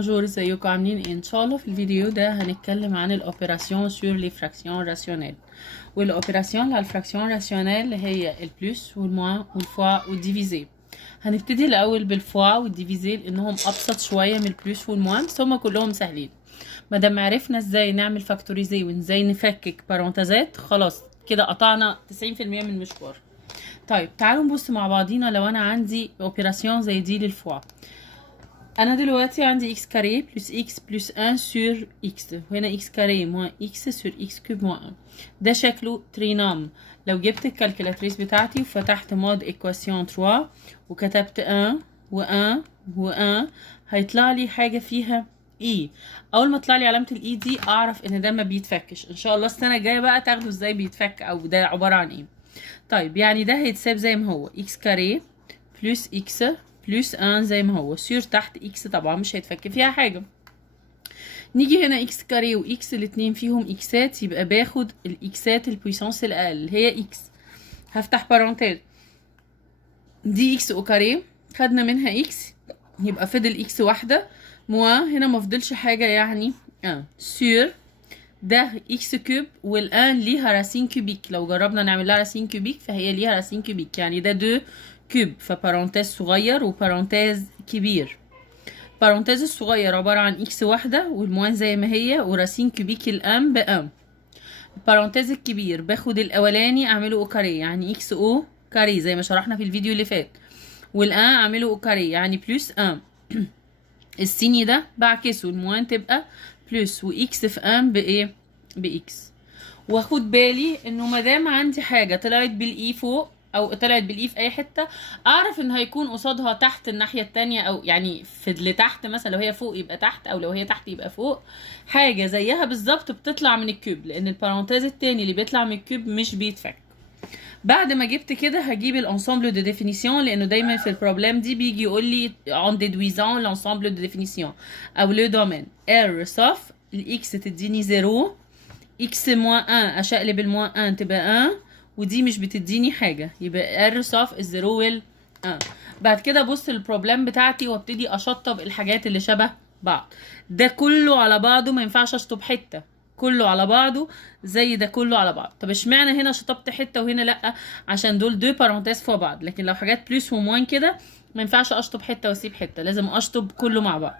بونجور، ازيكم عاملين ايه؟ ان شاء الله في الفيديو ده هنتكلم عن الاوبيراسيون سور لي فراكسيون راسيونيل. والاوبيراسيون على الفراكسيون راسيونيل هي البلس والموان والفوا والديفيزي. هنبتدي الاول بالفوا والديفيزي لانهم ابسط شويه من البلس والموان، بس هما كلهم سهلين. مادام عرفنا ازاي نعمل فاكتوريزي وازاي نفكك بارونتازات، خلاص كده قطعنا 90% من المشوار. طيب تعالوا نبص مع بعضينا. لو انا عندي اوبيراسيون زي دي للفوا، انا دلوقتي عندي x كاري بلس x بلس 1 سور x، وهنا x كاري موان x سور x كوب موان 1. ده شكله ترينام. لو جبت الكالكولاتريس بتاعتي وفتحت مود ايكواسيون 3 وكتبت 1 و1 و1، هيطلع لي حاجه فيها e. اول ما تطلع لي علامه الاي دي اعرف ان ده ما بيتفكش. ان شاء الله السنه الجايه بقى تاخدوا ازاي بيتفك او ده عباره عن ايه. طيب يعني ده هيتساب زي ما هو x كاري بلس x بلس 1 زي ما هو سور تحت اكس، طبعا مش هيتفك فيها حاجه. نيجي هنا اكس كاري واكس الاتنين فيهم اكسات، يبقى باخد الاكسات البويسانس الاقل اللي هي اكس. هفتح بارونتيز، دي اكس او كاري خدنا منها اكس، يبقى فضل اكس واحده موا، هنا ما فضلش حاجه يعني سور ده اكس كوب، والان ليها راسين كوبيك. لو جربنا نعمل لها راسين كوبيك فهي ليها راسين كوبيك، يعني ده 2 كوب، فبارونتيز صغير وبارونتيز كبير. بارونتيز الصغير عبارة عن اكس واحدة والموان زي ما هي وراسين كوبيك الام بام. البارونتيز الكبير باخد الاولاني اعمله او كاري يعني اكس او كاري زي ما شرحنا في الفيديو اللي فات، والان اعمله او كاري يعني بلس ان. السيني ده بعكسه، الموان تبقى بلس واكس في ان بايه؟ باكس. واخد بالي انه مادام عندي حاجه طلعت بالاي فوق او طلعت بالاي في اي حته، اعرف ان هيكون قصادها تحت الناحيه التانية، او يعني في اللي تحت مثلا لو هي فوق يبقى تحت، او لو هي تحت يبقى فوق. حاجه زيها بالظبط بتطلع من الكوب، لان البارونتيز التاني اللي بيطلع من الكوب مش بيتفك. بعد ما جبت كده هجيب الانسامبل دو ديفينيسيون، لانه دايما في البروبلم دي بيجي يقول لي en déduisant l'ensemble de définition او لو دومين ار صف الاكس تديني 0، اكس موان 1 اشقلب الموان 1 تبقى 1، ودي مش بتديني حاجه، يبقى ار صف الزيرو وال 1. بعد كده بص البروبلم بتاعتي وابتدي اشطب الحاجات اللي شبه بعض. ده كله على بعضه ما ينفعش اشطب حته، كله على بعضه زي ده كله على بعض. طب اشمعنى هنا شطبت حته وهنا لا؟ عشان دول دو بارونتيز فوق بعض، لكن لو حاجات بلس وموان كده ما ينفعش اشطب حته واسيب حته، لازم اشطب كله مع بعض.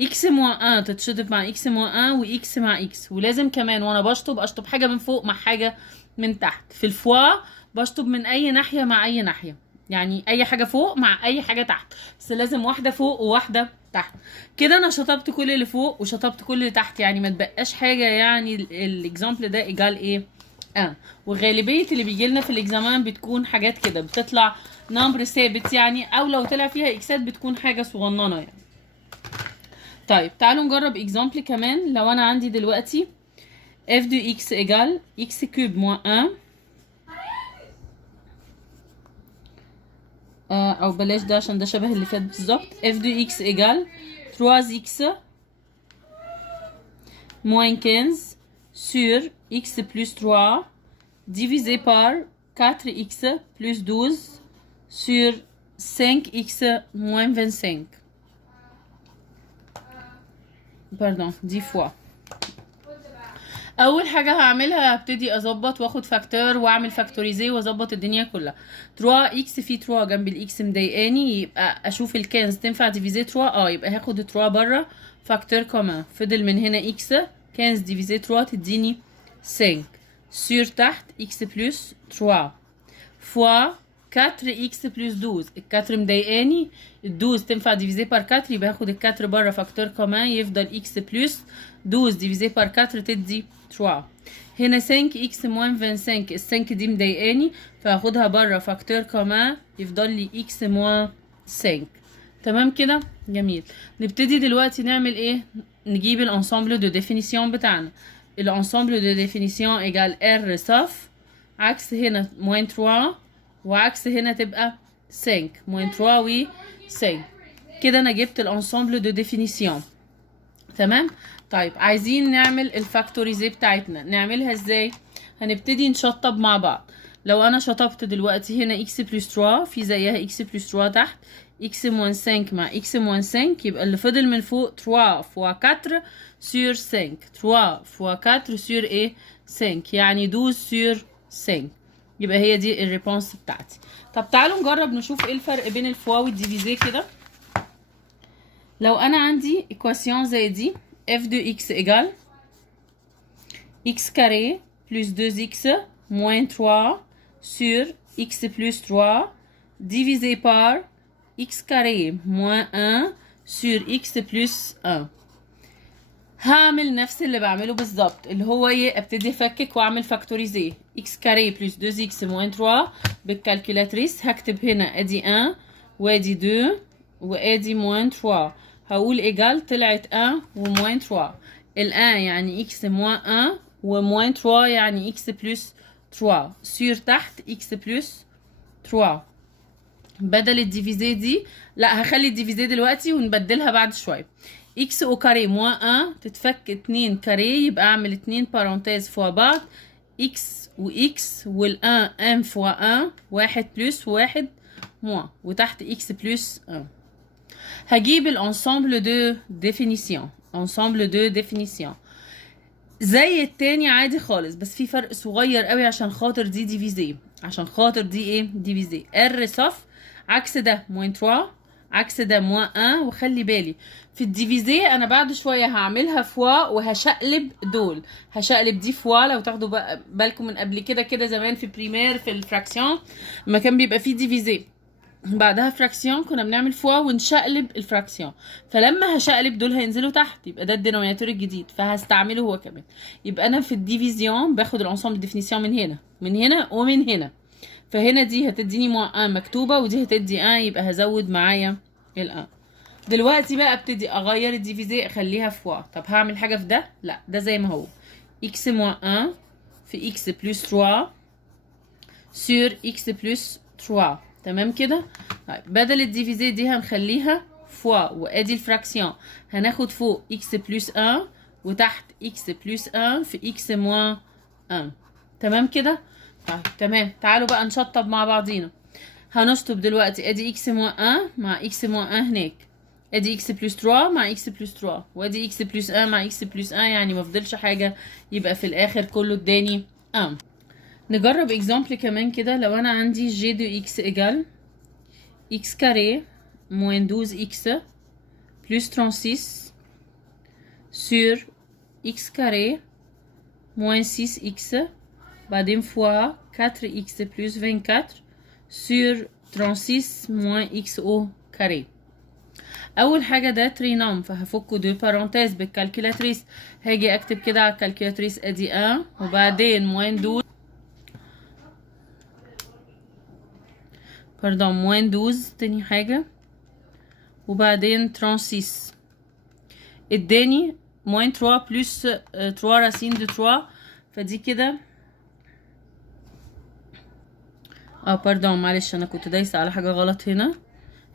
اكس موان 1 تتشطب مع اكس موان 1 واكس مع اكس، ولازم كمان وانا بشطب اشطب حاجه من فوق مع حاجه من تحت. في الفوا بشطب من اي ناحيه مع اي ناحيه، يعني اي حاجه فوق مع اي حاجه تحت، بس لازم واحده فوق وواحده تحت. كده انا شطبت كل اللي فوق وشطبت كل اللي تحت، يعني ما تبقاش حاجه. يعني الاكزامبل ده ايجال ايه؟ وغالبيه اللي بيجي لنا في الاكزامان بتكون حاجات كده بتطلع نمبر ثابت يعني، او لو طلع فيها اكسات بتكون حاجه صغننه يعني. طيب تعالوا نجرب اكزامبل كمان. لو انا عندي دلوقتي f de x égale x cube moins 1 او بلاش ده عشان ده شبه اللي فات بالظبط. f de x égale 3x moins 15 sur x plus 3 divisé par 4x plus 12 sur 5x moins 25. Pardon 10 fois. اول حاجه هعملها هبتدي اظبط واخد فاكتور واعمل فاكتوريزي واظبط الدنيا كلها. 3 اكس في 3 جنب الاكس مضايقاني، يبقى اشوف الكنز تنفع ديفيزي 3 يبقى هاخد 3 بره فاكتور كومان. فضل من هنا اكس كنز ديفيزي 3 تديني 5 سور تحت اكس بلس 3 فوا 4 اكس بلس 12. الكاتر مضايقاني، ال12 تنفع ديفيزي بار 4 يبقى هاخد الكاتر بره فاكتور كومان، يفضل اكس بلس 12 ديفيزي بار 4 تدي 3. هنا 5 اكس موان 25، ال5 دي مضايقاني فهاخدها بره فاكتور كومان، يفضل لي اكس موان 5. تمام كده جميل. نبتدي دلوقتي نعمل ايه؟ نجيب الانسامبل دو ديفينيسيون بتاعنا. الانسامبل دو ديفينيسيون ايجال ار صف، عكس هنا موان 3 وعكس هنا تبقى 5 موان 3 و 5. كده انا جبت الانسامبل دو ديفينيسيون. تمام. طيب عايزين نعمل الفاكتوريزي بتاعتنا، نعملها ازاي؟ هنبتدي نشطب مع بعض. لو انا شطبت دلوقتي هنا x بلس 3 في زيها x بلس 3 تحت، x موان 5 مع x موان 5، يبقى اللي فضل من فوق 3 فوا 4 sur 5. 3 فوا 4 sur ايه 5، يعني 12 sur 5. يبقى هي دي الريبونس بتاعتي. طب تعالوا نجرب نشوف ايه الفرق بين الفوا والديفيزي كده. لو انا عندي ايكواسيون زي دي f de x égale x carré plus 2x moins 3 sur x plus 3 divisé par x carré moins 1 sur x plus 1. هعمل نفس اللي بعمله بالظبط، اللي هو ايه، ابتدي افكك واعمل فاكتوريزيه. x carré plus 2x moins 3 بالكالكولاتريس هكتب هنا ادي 1 وادي 2 وادي moins 3، هقول ايجال طلعت 1 وموين 3. ال 1 يعني اكس موين 1 وموين 3 يعني اكس بلس 3 سور تحت اكس بلس 3. بدل الديفيزي دي لا، هخلي الديفيزي دلوقتي ونبدلها بعد شويه. اكس او كاري موين 1 تتفك 2 كاري، يبقى اعمل 2 بارونتيز فوا بعض اكس واكس وال 1 ام فوا 1 1 بلس 1 موين وتحت اكس بلس 1. هجيب الانسامبل دو ديفينيسيون. انسامبل دو ديفينيسيون زي التاني عادي خالص، بس في فرق صغير قوي عشان خاطر دي ديفيزي، عشان خاطر دي ايه ديفيزي. ار صف عكس ده موين 3 عكس ده موين 1. وخلي بالي في الديفيزي انا بعد شويه هعملها فوا وهشقلب دول، هشقلب دي فوا. لو تاخدوا بالكم من قبل كده كده زمان في بريمير في الفراكسيون لما كان بيبقى فيه ديفيزي بعدها فراكسيون كنا بنعمل فوا ونشقلب الفراكسيون، فلما هشقلب دول هينزلوا تحت، يبقى ده الدينوميناتور الجديد فهستعمله هو كمان. يبقى انا في الديفيزيون باخد الانسامبل ديفينيسيون من هنا من هنا ومن هنا، فهنا دي هتديني موان 1 مكتوبه ودي هتدي 1، يبقى هزود معايا ال1. دلوقتي بقى ابتدي اغير الديفيزي اخليها فوا. طب هعمل حاجه في ده؟ لا، ده زي ما هو x موان 1 في x بلس 3 sur x بلس 3. تمام كده. طيب بدل الديفيزي دي هنخليها فوا، وادي الفراكسيون هناخد فوق x بلس 1 وتحت x بلس 1 في x موان 1. تمام كده. طيب تمام، تعالوا بقى نشطب مع بعضينا. هنشطب دلوقتي ادي x موان 1 مع x موان 1 هناك، ادي x بلس 3 مع x بلس 3 وادي x بلس 1 مع x بلس 1، يعني مفضلش حاجه، يبقى في الاخر كله اداني 1. نجرب اكزامبل كمان كده. لو انا عندي جي دو اكس ايجال اكس كاري موين 12 اكس بلس 36 سور اكس كاري موين 6 اكس بعدين فوا 4 اكس بلس 24 سور 36 موين اكس او كاري. اول حاجه ده ترينوم فهفكه دو بارونتيز بالكالكولاتريس، هاجي اكتب كده على الكالكولاتريس ادي 1 وبعدين موين 12 باردون موين 12 تاني حاجة وبعدين 36 اداني موين 3 بلس 3 راسين دو 3، فدي كده باردون معلش انا كنت دايسة على حاجة غلط هنا.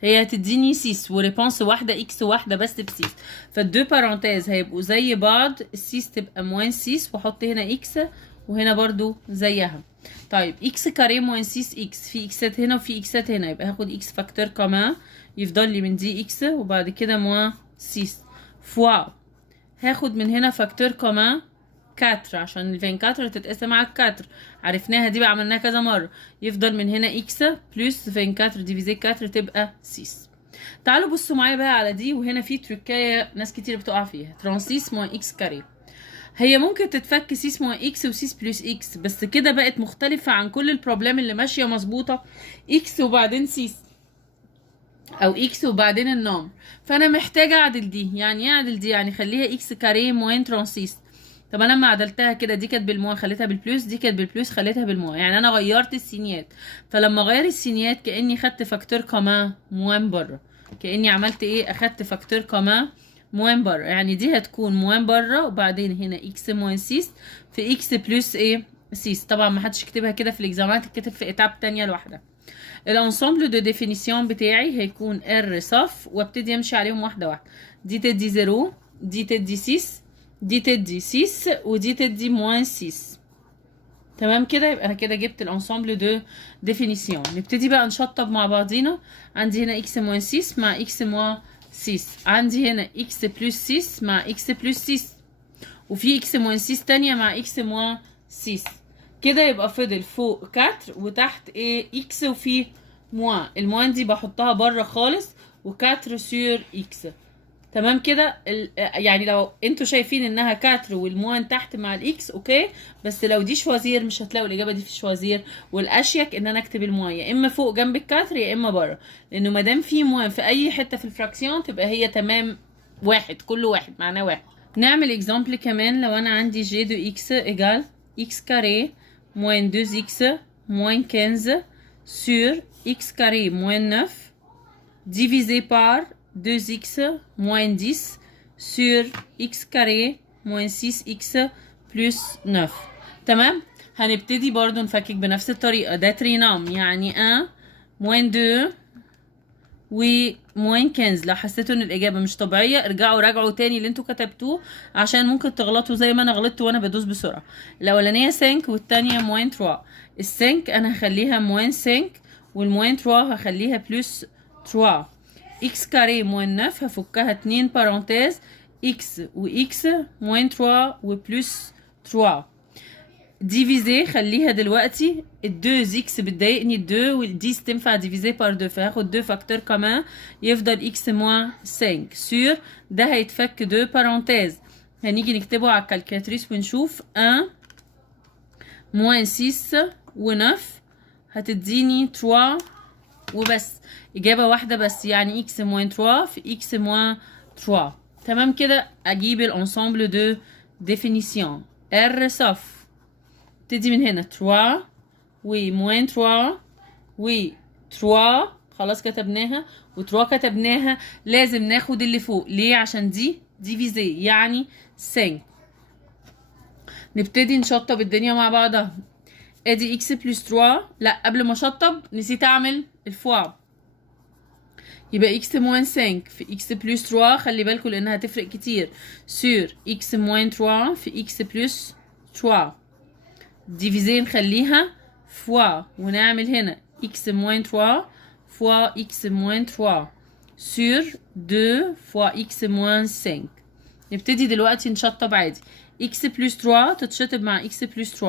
هي هتديني 6 وريبونس واحدة اكس واحدة بس ب 6، فالدو بارونتيز هيبقوا زي بعض، ال6 تبقى موين 6 واحط هنا اكس وهنا برضو زيها. طيب اكس كاري موين 6 اكس، في اكسات هنا وفي اكسات هنا، يبقى هاخد اكس فاكتور كمان يفضل لي من دي اكس وبعد كده موين 6 فوا هاخد من هنا فاكتور كمان 4 عشان ال 24 تتقسم على 4، عرفناها دي بقى عملناها كذا مره. يفضل من هنا اكس بلس 24 ديفيزي 4 تبقى 6. تعالوا بصوا معايا بقى على دي، وهنا في تريكايه ناس كتير بتقع فيها. 36 موين اكس كاري هي ممكن تتفك 6 موين اكس و6 بلس اكس، بس كده بقت مختلفه عن كل البروبلم اللي ماشيه مظبوطه اكس وبعدين 6 او اكس وبعدين النوم، فانا محتاجه اعدل دي. يعني ايه اعدل دي؟ يعني خليها اكس كاري موين 36. طب انا لما عدلتها كده دي كانت بالموان خليتها بالبلس، دي كانت بالبلس خليتها بالموان، يعني انا غيرت السينيات. فلما غير السينيات كاني خدت فاكتور كمان موان بره، كاني عملت ايه، اخدت فاكتور كمان موان بره، يعني دي هتكون موان بره وبعدين هنا اكس موان 6 في اكس بلس ايه 6. طبعا ما حدش يكتبها كده في الاكزامات، تتكتب في اتاب تانية لوحدها. الانسامبل دو ديفينيسيون بتاعي هيكون ار صف وابتدي امشي عليهم واحده واحده. دي تدي 0 دي تدي 6 دي تدي 6 ودي تدي موان 6. تمام كده. يبقى انا كده جبت الانسامبل دو ديفينيسيون. نبتدي بقى نشطب مع بعضينا. عندي هنا اكس موان 6 مع اكس موان 6، عندي هنا اكس بلس 6 مع اكس بلس 6، وفي اكس موان 6 تانية مع اكس موان 6. كده يبقى فضل فوق 4 وتحت ايه اكس وفي موان. الموان دي بحطها بره خالص، و4 سور اكس. تمام كده. يعني لو انتوا شايفين انها 4 والموان تحت مع الاكس اوكي، بس لو دي شوازير مش هتلاقوا الاجابه دي في شوازير، والاشيك ان انا اكتب الموان يا اما فوق جنب الكاتر يا اما بره، لانه ما دام في موان في اي حته في الفراكسيون تبقى هي تمام واحد، كل واحد معناه واحد. نعمل اكزامبل كمان. لو انا عندي جي دو اكس ايجال اكس كاري موان 2 اكس موان 15 sur x carré moins 9 divisé par 2x moins 10 sur x carré moins 6x plus 9. تمام. هنبتدي برضو نفكك بنفس الطريقة. ده ترينام يعني 1 moins 2 و moins 15. لو حسيتوا ان الاجابة مش طبيعية ارجعوا راجعوا تاني اللي انتوا كتبتوه، عشان ممكن تغلطوا زي ما انا غلطت وانا بدوس بسرعة. الاولانية 5 والتانية moins 3. السنك انا هخليها moins 5 والموين 3 هخليها بلس 3. اكس كاري موين 9 هفكها 2 بارونتيز اكس و اكس موين 3 وبلس 3. ديفيزي خليها دلوقتي ال2 اكس بتضايقني ال2 وال10 تنفع ديفيزي بار 2، فهاخد 2 فاكتور كمان يفضل اكس موان 5 سور. ده هيتفك 2 بارونتيز، هنيجي نكتبه على الكالكولاتريس ونشوف 1 موان 6 و9 هتديني 3 وبس. اجابه واحده بس، يعني اكس موان 3 في اكس موان 3. تمام كده. اجيب الانسامبل دو ديفينيسيون. ار صف تدي من هنا 3 و موان 3 و 3 خلاص كتبناها، و3 كتبناها. لازم ناخد اللي فوق ليه؟ عشان دي ديفيزي يعني 5. نبتدي نشطب الدنيا مع بعضها. ادي اكس بلس 3. لا قبل ما اشطب نسيت اعمل الفوا، يبقى اكس موان 5 في اكس بلس 3. خلي بالكم لانها هتفرق كتير. سور اكس موان 3 في اكس بلس 3. ديفيزي نخليها فوا ونعمل هنا اكس موان 3 فوا اكس موان 3 سور 2 فوا اكس موان 5. نبتدي دلوقتي نشطب عادي. اكس بلس 3 تتشطب مع اكس بلس 3،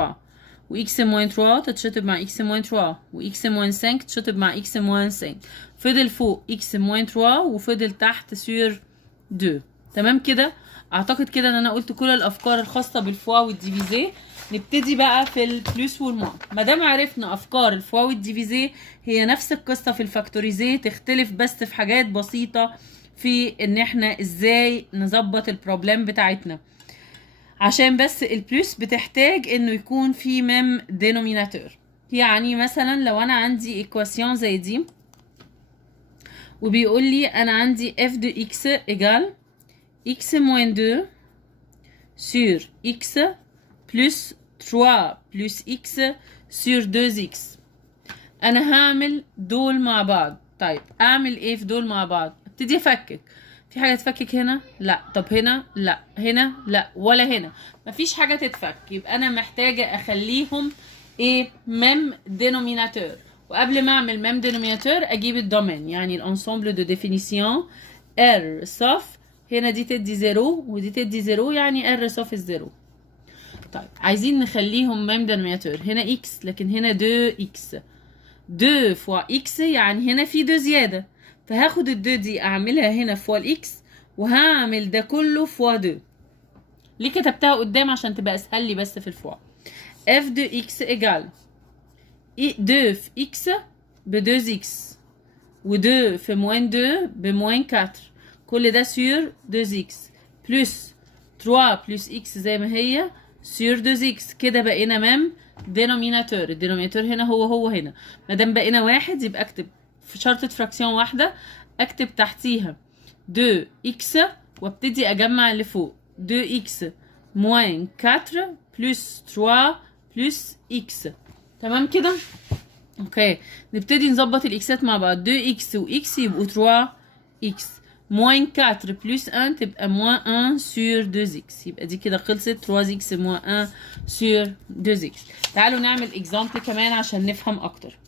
واكس موان 3 تتشطب مع اكس موان 3، واكس موان 5 تتشطب مع اكس موان 5. فضل فوق اكس موان 3 وفضل تحت سور 2. تمام كده. اعتقد كده ان انا قلت كل الافكار الخاصه بالفوا والديفيزي. نبتدي بقى في البلس والموان. ما دام عرفنا افكار الفوا والديفيزي هي نفس القصه في الفاكتوريزي، تختلف بس في حاجات بسيطه في ان احنا ازاي نظبط البروبلم بتاعتنا. عشان بس البلس بتحتاج انه يكون في ميم دينوميناتور. يعني مثلا لو انا عندي ايكواسيون زي دي وبيقول لي انا عندي اف دو اكس ايجال اكس موان 2 سور اكس بلس 3 بلس اكس سور 2 اكس. انا هعمل دول مع بعض. طيب اعمل ايه في دول مع بعض؟ ابتدي افكك. في حاجه تفكك هنا؟ لا. طب هنا؟ لا. هنا؟ لا. ولا هنا. مفيش حاجه تتفك. يبقى انا محتاجه اخليهم ايه؟ ميم دينوميناتور. وقبل ما اعمل ميم دينوميناتور اجيب الدومين، يعني الانسامبل دو ديفينيسيون ار صف. هنا دي تدي 0 ودي تدي 0، يعني ار صف الزيرو. طيب عايزين نخليهم ميم دينوميناتور. هنا اكس لكن هنا 2 اكس. 2 فوا اكس يعني هنا في 2 زياده، فهاخد ال2 دي اعملها هنا فوا الاكس وهعمل ده كله فوا 2. ليه كتبتها قدام؟ عشان تبقى اسهل لي بس في الفوا. اف دو اكس ايجال 2 في اكس ب 2 اكس و2 في موان 2 بموان 4. كل ده سور 2 اكس بلس 3 بلس اكس زي ما هي سور 2 اكس. كده بقينا مام دينوميناتور. الدينوميناتور هنا هو هنا. ما دام بقينا واحد يبقى اكتب في شرطة فراكسيون واحدة اكتب تحتيها 2 اكس وابتدي اجمع اللي فوق. 2 اكس موان 4 بلس 3 بلس اكس. تمام كده. اوكي. نبتدي نظبط الاكسات مع بعض. 2 اكس واكس يبقوا 3 اكس موان 4 بلس 1 تبقى موان 1 سور 2 اكس. يبقى دي كده خلصت 3 اكس موان 1 سور 2 اكس. تعالوا نعمل اكزامبل كمان عشان نفهم اكتر.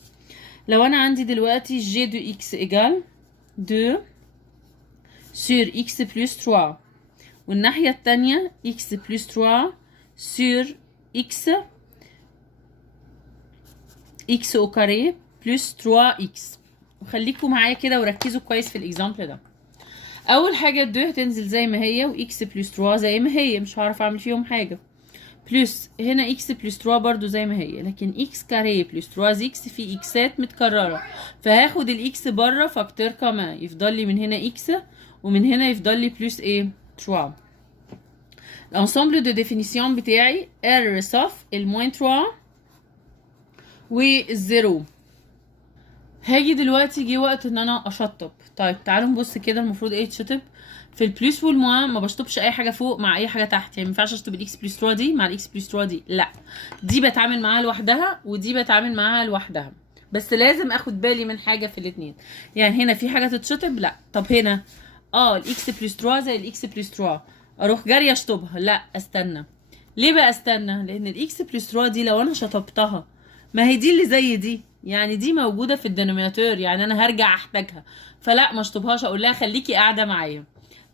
لو انا عندي دلوقتي جي 2 اكس ايجال 2 سور اكس بلس 3 والناحية التانية اكس بلس 3 سور اكس اكس او كاري بلس 3 اكس. وخليكم معايا كده وركزوا كويس في الاكزامبل ده. اول حاجه الدو هتنزل زي ما هي واكس بلس 3 زي ما هي، مش هعرف اعمل فيهم حاجه. بلس هنا اكس بلس 3 برضو زي ما هي، لكن اكس كاري بلس 3 اكس في اكسات متكرره، فهاخد الاكس بره فاكتور كمان، يفضل لي من هنا اكس ومن هنا يفضل لي بلس ايه 3. الانسامبل دو ديفينيسيون بتاعي ار صف الموين 3 والزيرو. هاجي دلوقتي جه وقت ان انا اشطب. طيب تعالوا نبص كده المفروض ايه يتشطب. في البلس والموان ما بشطبش اي حاجه فوق مع اي حاجه تحت، يعني ما ينفعش اشطب الاكس بلس 3 دي مع الاكس بلس 3 دي، لا دي بتعامل معاها لوحدها ودي بتعامل معاها لوحدها، بس لازم اخد بالي من حاجه في الاثنين. يعني هنا في حاجه تتشطب، لا. طب هنا الاكس بلس 3 زي الاكس بلس 3 اروح جاريه اشطبها، لا استنى. ليه بقى استنى؟ لان الاكس بلس 3 دي لو انا شطبتها ما هي دي اللي زي دي، يعني دي موجوده في الدينوميناتور، يعني انا هرجع احتاجها، فلا ما اشطبهاش، اقول لها خليكي قاعده معايا.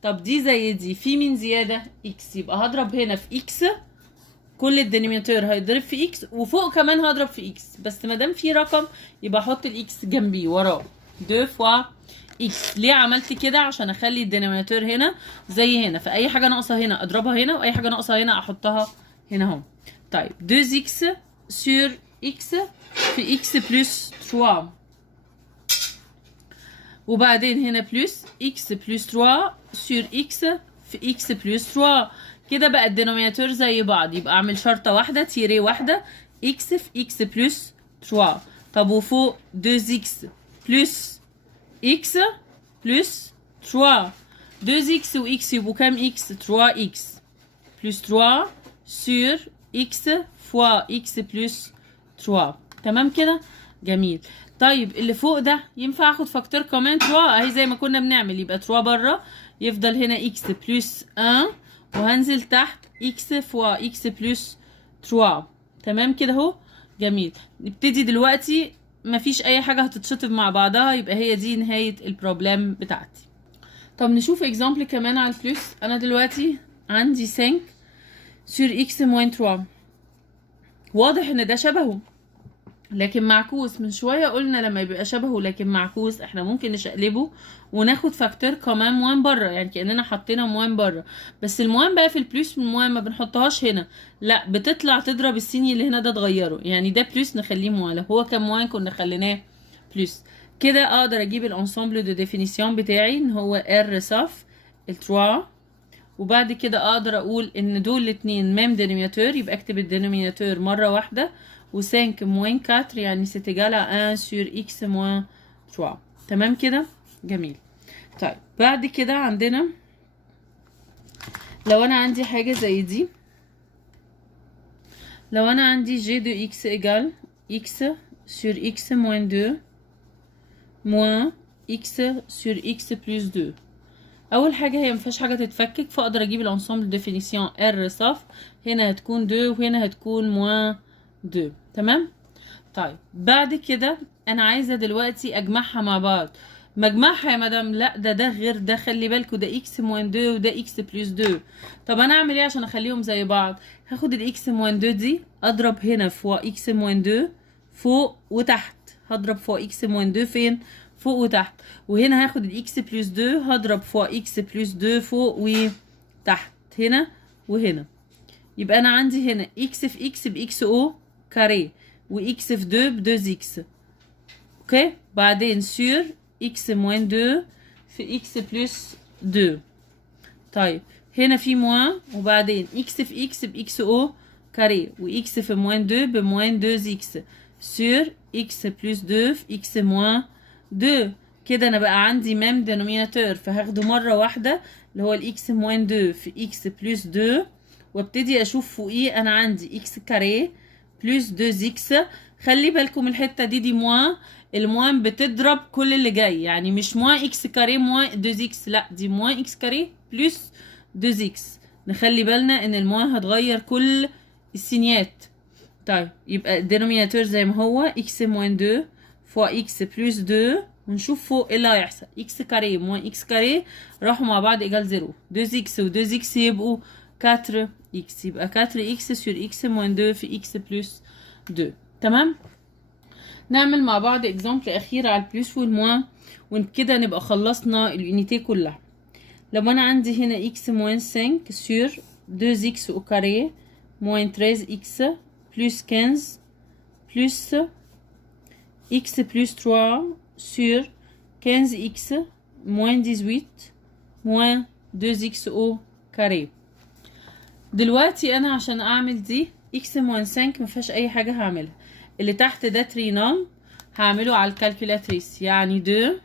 طب دي زي دي، في مين زياده؟ اكس، يبقى هضرب هنا في اكس، كل الدينوميناتور هيضرب في اكس وفوق كمان هضرب في اكس، بس ما دام في رقم يبقى احط الاكس جنبيه وراه 2 فوا اكس. ليه عملت كده؟ عشان اخلي الدينوميناتور هنا زي هنا، فاي حاجه ناقصه هنا اضربها هنا واي حاجه ناقصه هنا احطها هنا اهو. طيب 2 اكس سور اكس في اكس بلس 3، وبعدين هنا بلس اكس بلس 3 سور اكس في اكس بلس 3. كده بقى الدينوميناتور زي بعض، يبقى اعمل شرطه واحده تيري واحده اكس في اكس بلس 3. طب وفوق 2 اكس بلس اكس بلس 3، 2 اكس واكس يبقوا كام اكس؟ 3 اكس بلس 3 سور اكس فوا اكس بلس 3. تمام كده؟ جميل. طيب اللي فوق ده ينفع اخد فاكتور كمان 3 اهي زي ما كنا بنعمل، يبقى 3 بره، يفضل هنا اكس بلس 1 وهنزل تحت اكس فوا اكس بلس 3. تمام كده اهو. جميل. نبتدي دلوقتي، مفيش اي حاجه هتتشطب مع بعضها، يبقى هي دي نهايه البروبلم بتاعتي. طب نشوف اكزامبل كمان على البلس. انا دلوقتي عندي 5 سور اكس موين 3، واضح ان ده شبهه لكن معكوس. من شويه قلنا لما يبقى شبهه لكن معكوس احنا ممكن نشقلبه وناخد فاكتور كمان موان بره، يعني كاننا حطينا موان بره، بس الموان بقى في البلس من موان ما بنحطهاش هنا، لا بتطلع تضرب السيني اللي هنا ده تغيره، يعني ده بلس نخليه موان، لو هو كان موان كنا خليناه بلس. كده اقدر اجيب الانسامبل دو ديفينيسيون بتاعي ان هو ار صف ال3، وبعد كده اقدر اقول ان دول الاتنين ميم دينوميناتور، يبقى اكتب الدينوميناتور مره واحده، و5 موين 4 يعني سيت ايجال 1 سور اكس موين 3. تمام كده؟ جميل. طيب بعد كده عندنا لو انا عندي حاجه زي دي، لو انا عندي جي دو اكس ايجال اكس سور اكس موين 2 موين اكس سور اكس بلس 2. اول حاجه هي مفيهاش حاجه تتفكك، فاقدر اجيب الانسامبل ديفينيسيون ار صف، هنا هتكون 2 وهنا هتكون موان 2. تمام. طيب بعد كده انا عايزه دلوقتي اجمعها مع بعض. مجمعها يا مدام؟ لا ده غير ده، خلي بالكوا ده اكس موان 2 وده اكس بلس 2. طب انا اعمل ايه عشان اخليهم زي بعض؟ هاخد الاكس موان 2 دي اضرب هنا فوق اكس موان 2 فوق وتحت، هضرب فوق اكس موان 2 فين؟ فوق وتحت. وهنا هاخد الاكس بلس 2 هضرب فوق اكس بلس 2 فوق وتحت، هنا وهنا. يبقى انا عندي هنا اكس في اكس باكس او كاري، واكس في 2 ب 2 اكس. اوكي، بعدين سور اكس موان 2 في اكس بلس 2. طيب هنا في موان، وبعدين اكس في اكس باكس او كاري، واكس في موان 2 بموان 2 اكس سور اكس بلس 2 في اكس موان 2. كده انا بقى عندي ميم دينوميناتور، فهاخده مره واحده اللي هو الاكس موان 2 في اكس بلس 2، وابتدي اشوف فوقيه انا عندي اكس كاري بلس 2 اكس. خلي بالكم الحته دي موان، الموان بتضرب كل اللي جاي، يعني مش موان اكس كاري موان 2 اكس، لا دي موان اكس كاري بلس 2 اكس. نخلي بالنا ان الموان هتغير كل السينيات. طيب يبقى الدينوميناتور زي ما هو اكس موان 2 فوا اكس بلس 2، ونشوف فوق ايه اللي هيحصل. اكس كاري موان اكس كاري راحوا مع بعض ايجال 0، 2 اكس و 2 اكس يبقوا 4 اكس، يبقى 4 اكس سور اكس موان 2 في اكس بلس 2. تمام. نعمل مع بعض اكزامبل اخير على البلس والموان، وكده نبقى خلصنا اليونيتي كلها. لو انا عندي هنا اكس موان 5 سور 2 اكس او كاري موان 13 اكس بلس 15 بلس x plus 3 sur 15x moins 18 moins 2x au carré. دلوقتي انا عشان اعمل دي x moins 5 مفيهاش اي حاجة هعملها. اللي تحت ده ترينوم هعمله على الكالكولاتريس، يعني 2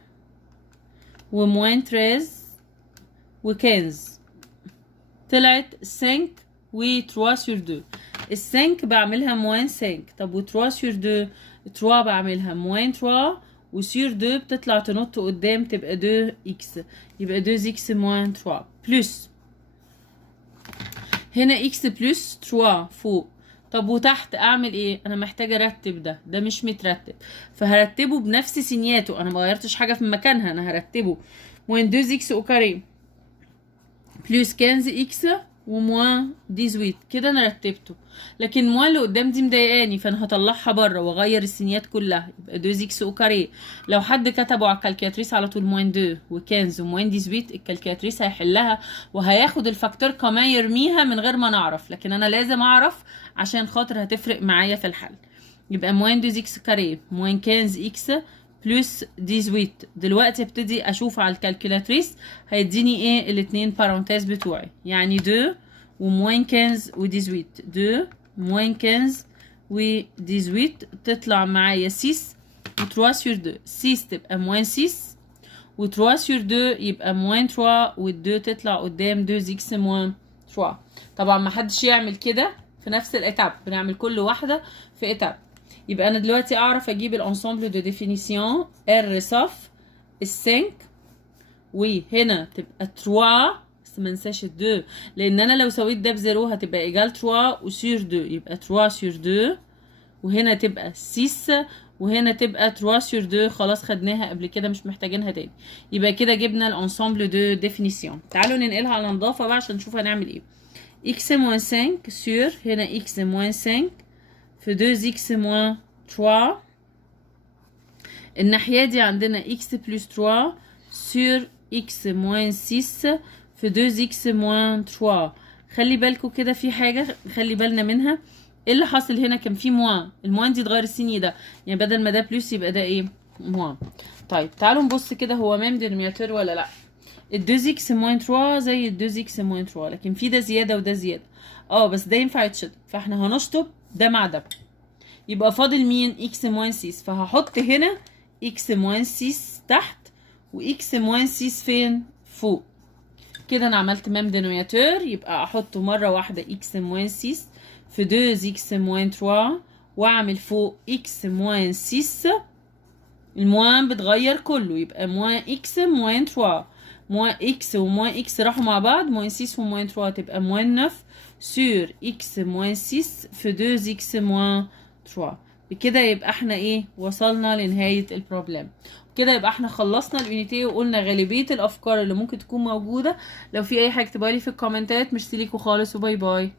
و moins 13 و 15 طلعت 5 و 3 sur 2. ال5 بعملها موان 5. طب و 3 sur 2 3 بعملها موان 3 وسير 2 بتطلع تنط قدام تبقى 2 اكس، يبقى 2 اكس موان 3 بلس هنا اكس بلس 3 فوق. طب وتحت اعمل ايه؟ انا محتاجه ارتب ده مش مترتب، فهرتبه بنفس سينياته، انا ما غيرتش حاجه في مكانها، انا هرتبه موان 2 اكس او كاري بلس 15 اكس وموان 18 كده انا رتبته. لكن موان اللي قدام دي مضايقاني، فانا هطلعها بره واغير السينيات كلها، يبقى 2 اكس او كاري. لو حد كتبه على الكالكولاتريس على طول موان 2 و15 وموان 18 الكالكولاتريس هيحلها وهياخد الفاكتور كمان يرميها من غير ما نعرف، لكن انا لازم اعرف عشان خاطر هتفرق معايا في الحل. يبقى موان 2 اكس كاري موان 15 اكس بلس 18. دلوقتي ابتدي اشوف على الكالكولاتريس هيديني ايه الاتنين بارونتيز بتوعي، يعني 2 وموان 15 و 18، 2 موان 15 و 18 تطلع معايا 6 و 3 سور 2، 6 تبقى موان 6 و 3 سور 2 يبقى موان 3 و 2 تطلع قدام 2 اكس موان 3. طبعا ما حدش يعمل كده في نفس الاتاب، بنعمل كل واحده في اتاب. يبقى انا دلوقتي اعرف اجيب الانسامبل دو ديفينيسيون ار صف ال5 وهنا تبقى 3 بس ما ننساش ال2، لان انا لو سويت ده بزيرو هتبقى ايجال 3 وسور 2، يبقى 3 سور 2 وهنا تبقى 6 وهنا تبقى 3 سور 2. خلاص خدناها قبل كده مش محتاجينها تاني. يبقى كده جبنا الانسامبل دو ديفينيسيون. تعالوا ننقلها على نظافه بقى عشان نشوف هنعمل ايه. x moins 5 sur هنا x moins 5 في 2x moins 3. الناحية دي عندنا x plus 3 sur x moins 6 في 2x moins 3. خلي بالكوا كده في حاجة خلي بالنا منها. ايه اللي حاصل هنا؟ كان في موان، الموان دي اتغير السيني ده، يعني بدل ما ده بلس يبقى ده ايه؟ موان. طيب تعالوا نبص كده هو ميم دينوميناتور ولا لا. ال 2x moins 3 زي ال 2x moins 3، لكن في ده زيادة وده زيادة. بس ده ينفع يتشطب، فاحنا هنشطب ده مع ده. يبقى فاضل مين؟ x moins 6، فهحط هنا x moins 6 تحت و x moins 6 فين؟ فوق. كده انا عملت ميم دينوميناتور، يبقى احطه مرة واحدة x moins 6 في 2x moins 3 واعمل فوق x moins 6. الموان بتغير كله، يبقى موان x moins 3 موان x وموان x راحوا مع بعض، موان 6 وموان 3 تبقى موان 9 sur x moins 6 في 2x moins 3. بكده يبقى احنا ايه؟ وصلنا لنهاية البروبلم. كده يبقى احنا خلصنا اليونيتي وقلنا غالبية الافكار اللي ممكن تكون موجودة. لو في اي حاجة اكتبوها لي في الكومنتات. ميرسي ليكوا خالص وباي باي.